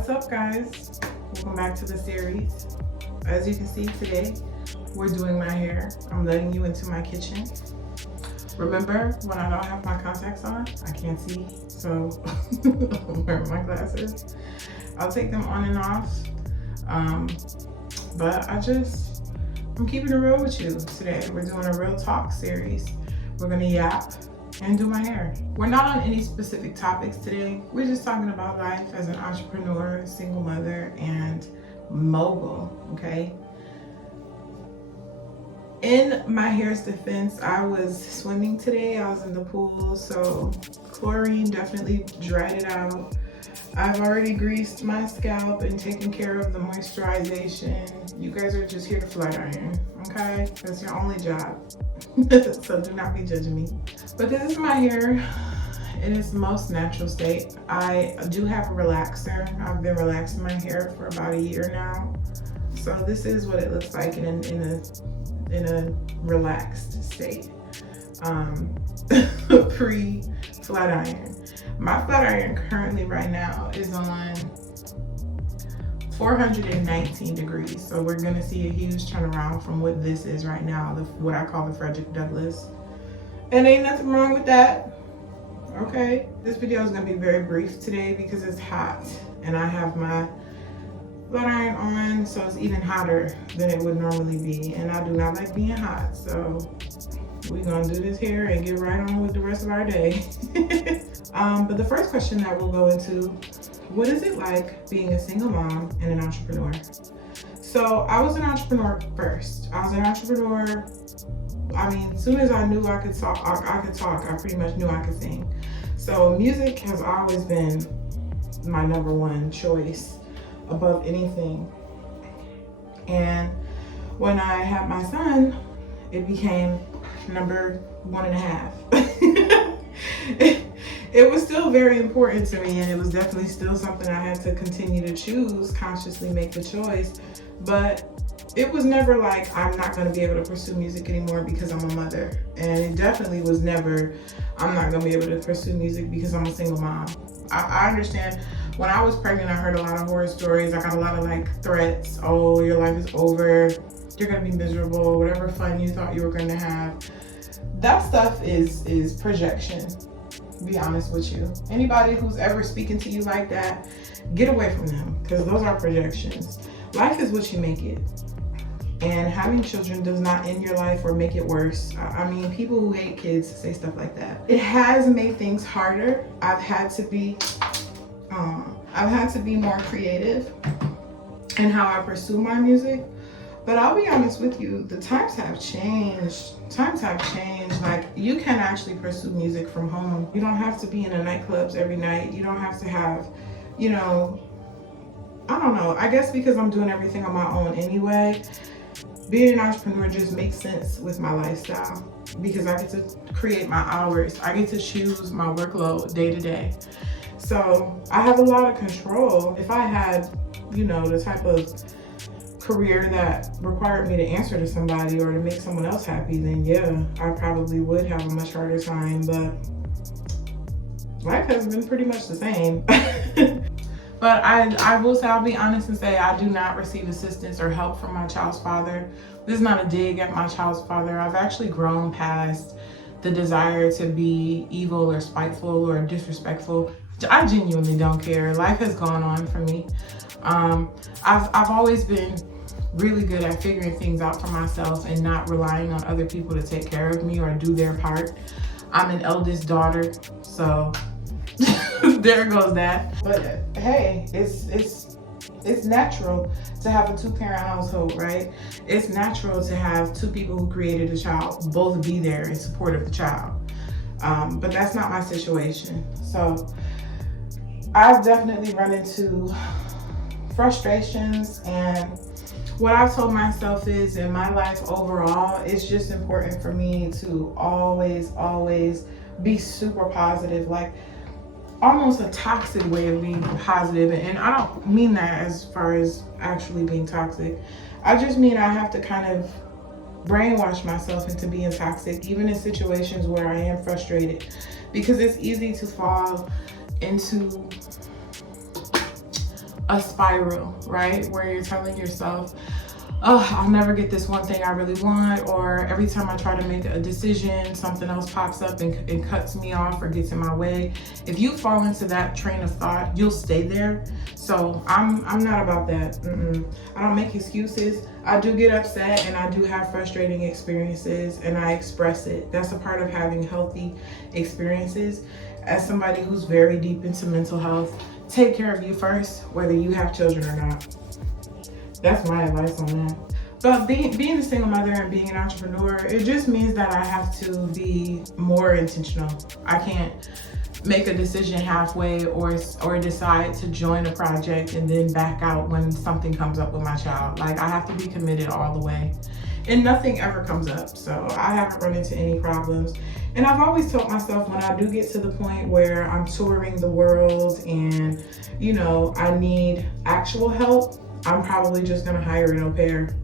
What's up, guys? Welcome back to the series. As you can see today, we're doing my hair. I'm letting you into my kitchen. Remember, when I don't have my contacts on, I can't see, so I'm wearing my glasses. I'll take them on and off, but I'm keeping it real with you today. We're doing a real talk series. We're gonna yap and do my hair. We're not on any specific topics today. We're just talking about life as an entrepreneur, single mother, and mogul, okay? In my hair's defense, I was swimming today. I was in the pool, so chlorine definitely dried it out. I've already greased my scalp and taken care of the moisturization. You guys are just here to flat iron, okay? That's your only job. So do not be judging me. But this is my hair in its most natural state. I do have a relaxer. I've been relaxing my hair for about a year now. So this is what it looks like in a relaxed state. Pre flat iron. My flat iron currently right now is on 419 degrees. So we're gonna see a huge turnaround from what this is right now, what I call the Frederick Douglass. And ain't nothing wrong with that, okay? This video is gonna be very brief today because it's hot and I have my flat iron on, so it's even hotter than it would normally be. And I do not like being hot, so we're gonna do this here and get right on with the rest of our day. But the first question that we'll go into, what is it like being a single mom and an entrepreneur? So I was an entrepreneur first. I was an entrepreneur, as soon as I knew I could talk, I pretty much knew I could sing. So music has always been my number one choice above anything. And when I had my son, it became number 1.5. It was still very important to me, and it was definitely still something I had to continue to choose, consciously make the choice. But it was never like I'm not going to be able to pursue music anymore because I'm a mother. And it definitely was never I'm not going to be able to pursue music because I'm a single mom. I understand. When I was pregnant, I heard a lot of horror stories. I got a lot of threats. Oh, your life is over. You're going to be miserable. Whatever fun you thought you were going to have. That stuff is projection, to be honest with you. Anybody who's ever speaking to you like that, get away from them, because those are projections. Life is what you make it. And having children does not end your life or make it worse. People who hate kids say stuff like that. It has made things harder. I've had to be more creative in how I pursue my music. But I'll be honest with you, the times have changed. You can actually pursue music from home. You don't have to be in the nightclubs every night. You don't have to have, I don't know. I guess because I'm doing everything on my own anyway, being an entrepreneur just makes sense with my lifestyle because I get to create my hours. I get to choose my workload day to day. So I have a lot of control. If I had, the type of career that required me to answer to somebody or to make someone else happy, then yeah, I probably would have a much harder time, but life has been pretty much the same. But I will say, I'll be honest and say I do not receive assistance or help from my child's father. This is not a dig at my child's father. I've actually grown past the desire to be evil or spiteful or disrespectful. I genuinely don't care. Life has gone on for me. I've always been really good at figuring things out for myself and not relying on other people to take care of me or do their part. I'm an eldest daughter, so there goes that. But hey, it's natural to have a 2-parent household, right? It's natural to have two people who created a child both be there in support of the child. But that's not my situation. So I've definitely run into frustrations, and what I've told myself is in my life overall, it's just important for me to always be super positive, like almost a toxic way of being positive. And I don't mean that as far as actually being toxic. I just mean I have to kind of brainwash myself into being toxic, even in situations where I am frustrated, because it's easy to fall into a spiral, right? Where you're telling yourself, oh, I'll never get this one thing I really want, or every time I try to make a decision, something else pops up and cuts me off or gets in my way. If you fall into that train of thought, you'll stay there. So I'm not about that. I don't make excuses. I do get upset and I do have frustrating experiences and I express it. That's a part of having healthy experiences. As somebody who's very deep into mental health, take care of you first, whether you have children or not. That's my advice on that. But being a single mother and being an entrepreneur, it just means that I have to be more intentional. I can't make a decision halfway or decide to join a project and then back out when something comes up with my child. Like, I have to be committed all the way. And nothing ever comes up, so I haven't run into any problems. And I've always told myself, when I do get to the point where I'm touring the world and, you know, I need actual help, I'm probably just gonna hire an au pair.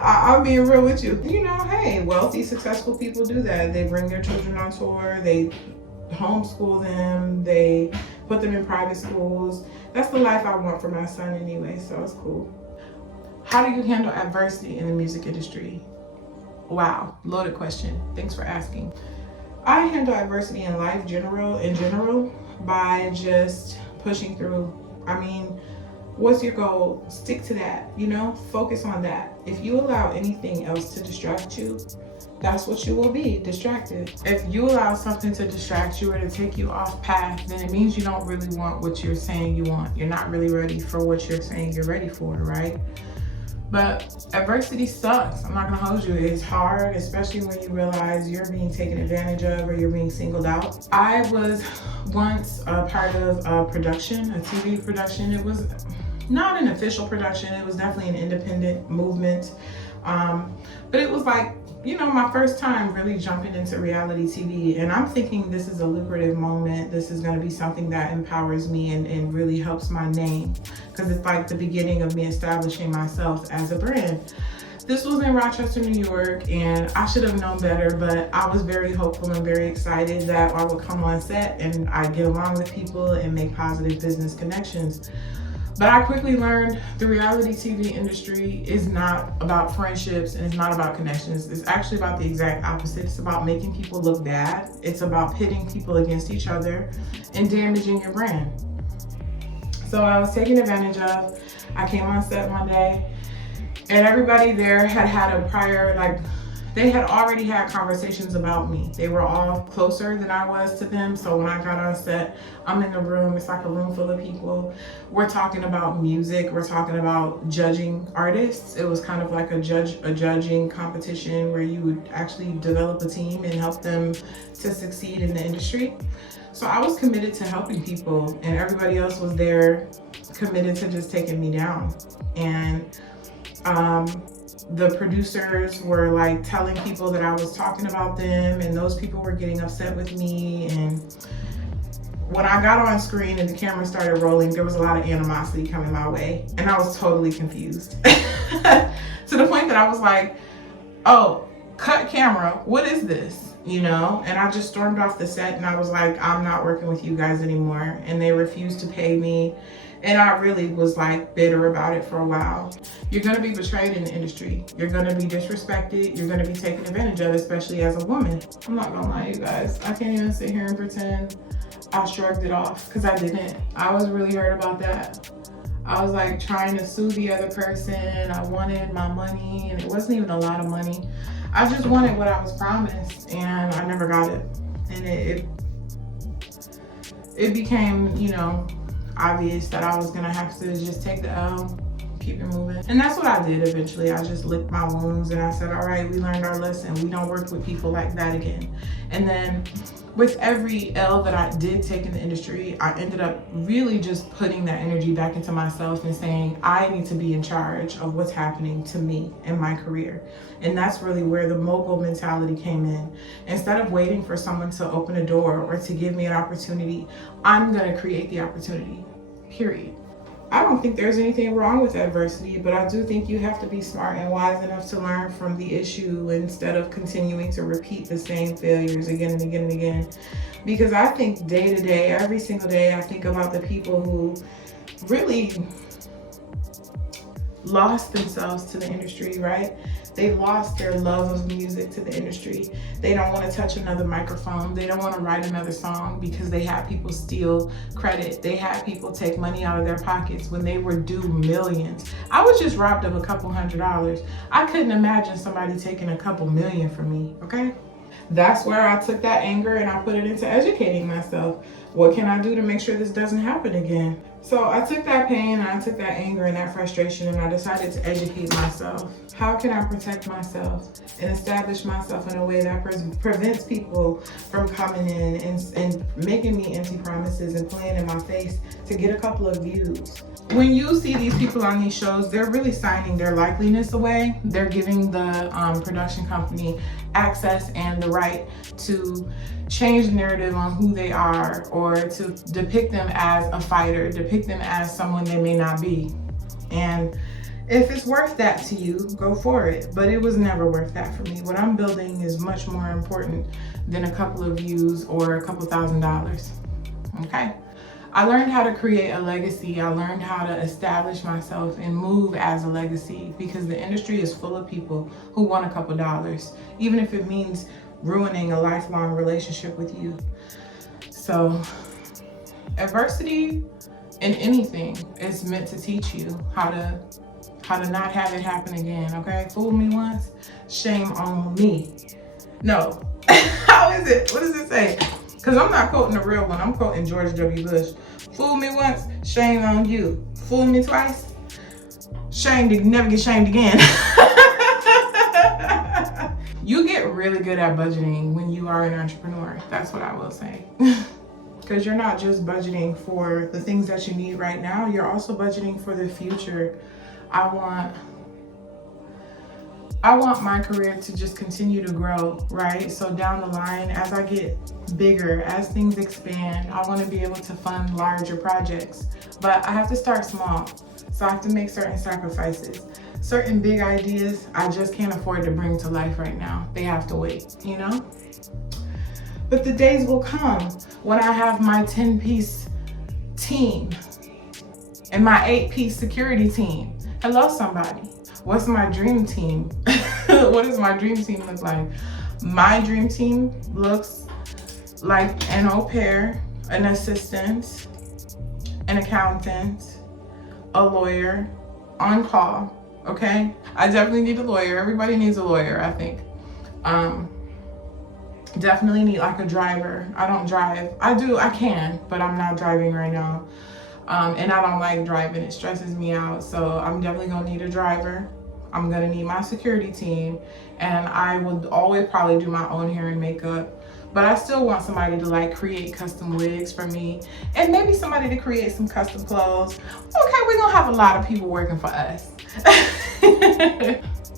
I'm being real with you. You know, hey, wealthy, successful people do that. They bring their children on tour, they homeschool them, they put them in private schools. That's the life I want for my son anyway, so it's cool. How do you handle adversity in the music industry? Wow, loaded question. Thanks for asking. I handle adversity in life in general by just pushing through. I mean, what's your goal? Stick to that, you know, focus on that. If you allow anything else to distract you, that's what you will be, distracted. If you allow something to distract you or to take you off path, then it means you don't really want what you're saying you want. You're not really ready for what you're saying you're ready for, right? But adversity sucks. I'm not gonna hold you. It's hard, especially when you realize you're being taken advantage of or you're being singled out. I was once a part of a production, a TV production. It was not an official production. It was definitely an independent movement. But it was like, you know, my first time really jumping into reality TV. And I'm thinking this is a lucrative moment. This is gonna be something that empowers me and really helps my name. Because it's like the beginning of me establishing myself as a brand. This was in Rochester, New York, and I should have known better, but I was very hopeful and very excited that I would come on set and I'd get along with people and make positive business connections. But I quickly learned the reality TV industry is not about friendships and it's not about connections. It's actually about the exact opposite. It's about making people look bad. It's about pitting people against each other and damaging your brand. So I was taken advantage of. I came on set one day and everybody there had a prior, like, they had already had conversations about me. They were all closer than I was to them. So when I got on set, I'm in the room, it's like a room full of people. We're talking about music, we're talking about judging artists. It was kind of like a judging competition where you would actually develop a team and help them to succeed in the industry. So I was committed to helping people and everybody else was there committed to just taking me down. And the producers were like telling people that I was talking about them and those people were getting upset with me. And when I got on screen and the camera started rolling, there was a lot of animosity coming my way and I was totally confused. To the point that I was like, oh, cut camera, what is this? You know, and I just stormed off the set and I was like, I'm not working with you guys anymore. And they refused to pay me. And I really was like bitter about it for a while. You're gonna be betrayed in the industry. You're gonna be disrespected. You're gonna be taken advantage of, especially as a woman. I'm not gonna lie, you guys. I can't even sit here and pretend I shrugged it off because I didn't. I was really hurt about that. I was like trying to sue the other person. I wanted my money and it wasn't even a lot of money. I just wanted what I was promised and I never got it. And it became, you know, obvious that I was gonna have to just take the L, keep it moving. And that's what I did eventually. I just licked my wounds and I said, all right, we learned our lesson. We don't work with people like that again. And then with every L that I did take in the industry, I ended up really just putting that energy back into myself and saying, I need to be in charge of what's happening to me in my career. And that's really where the mogul mentality came in. Instead of waiting for someone to open a door or to give me an opportunity, I'm gonna create the opportunity, period. I don't think there's anything wrong with adversity, but I do think you have to be smart and wise enough to learn from the issue instead of continuing to repeat the same failures again and again and again. Because I think day to day, every single day, I think about the people who really lost themselves to the industry, right? They lost their love of music to the industry. They don't want to touch another microphone. They don't want to write another song because they had people steal credit. They had people take money out of their pockets when they were due millions. I was just robbed of a couple $100. I couldn't imagine somebody taking a couple million from me, okay? That's where I took that anger and I put it into educating myself. What can I do to make sure this doesn't happen again? So I took that pain and I took that anger and that frustration and I decided to educate myself. How can I protect myself and establish myself in a way that prevents people from coming in and making me empty promises and playing in my face to get a couple of views? When you see these people on these shows, they're really signing their likeliness away. They're giving the production company access and the right to change the narrative on who they are or to depict them as a fighter, depict them as someone they may not be. And if it's worth that to you, go for it. But it was never worth that for me. What I'm building is much more important than a couple of views or a couple $1,000s, okay? I learned how to create a legacy. I learned how to establish myself and move as a legacy because the industry is full of people who want a couple dollars, even if it means ruining a lifelong relationship with you. So adversity in anything is meant to teach you how to not have it happen again, okay? Fool me once, shame on me. No, how is it? What does it say? Because I'm not quoting the real one, I'm quoting George W. Bush. Fool me once, shame on you. Fool me twice, shame to never get shamed again. You get really good at budgeting when you are an entrepreneur. That's what I will say. Because you're not just budgeting for the things that you need right now, you're also budgeting for the future. I want my career to just continue to grow, right? So down the line, as I get bigger, as things expand, I want to be able to fund larger projects. But I have to start small. So I have to make certain sacrifices. Certain big ideas, I just can't afford to bring to life right now. They have to wait, you know? But the days will come when I have my 10-piece team and my 8-piece security team. Hello, somebody. What's my dream team? What does my dream team look like? My dream team looks like an au pair, an assistant, an accountant, a lawyer, on call, okay? I definitely need a lawyer. Everybody needs a lawyer, I think. Definitely need like a driver. I don't drive. I can, but I'm not driving right now. And I don't like driving, it stresses me out. So I'm definitely gonna need a driver. I'm gonna need my security team, and I would always probably do my own hair and makeup. But I still want somebody to like create custom wigs for me, and maybe somebody to create some custom clothes. Okay, we're gonna have a lot of people working for us.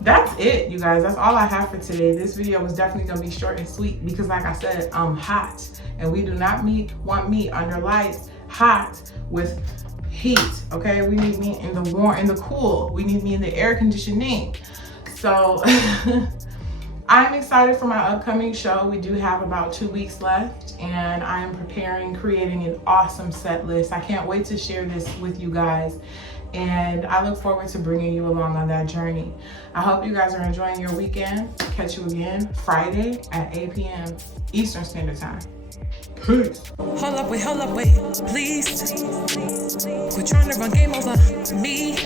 That's it, you guys. That's all I have for today. This video was definitely gonna be short and sweet because like I said, I'm hot, and we do not want meat under lights, hot with heat, okay? We need me in the warm, in the cool. We need me in the air conditioning. So I'm excited for my upcoming show. We do have about 2 weeks left, and I am creating an awesome set list. I can't wait to share this with you guys, and I look forward to bringing you along on that journey. I hope you guys are enjoying your weekend. Catch you again Friday at 8 p.m. Eastern Standard Time. Peace. Hold up, wait, please. Quit trying to run game over me.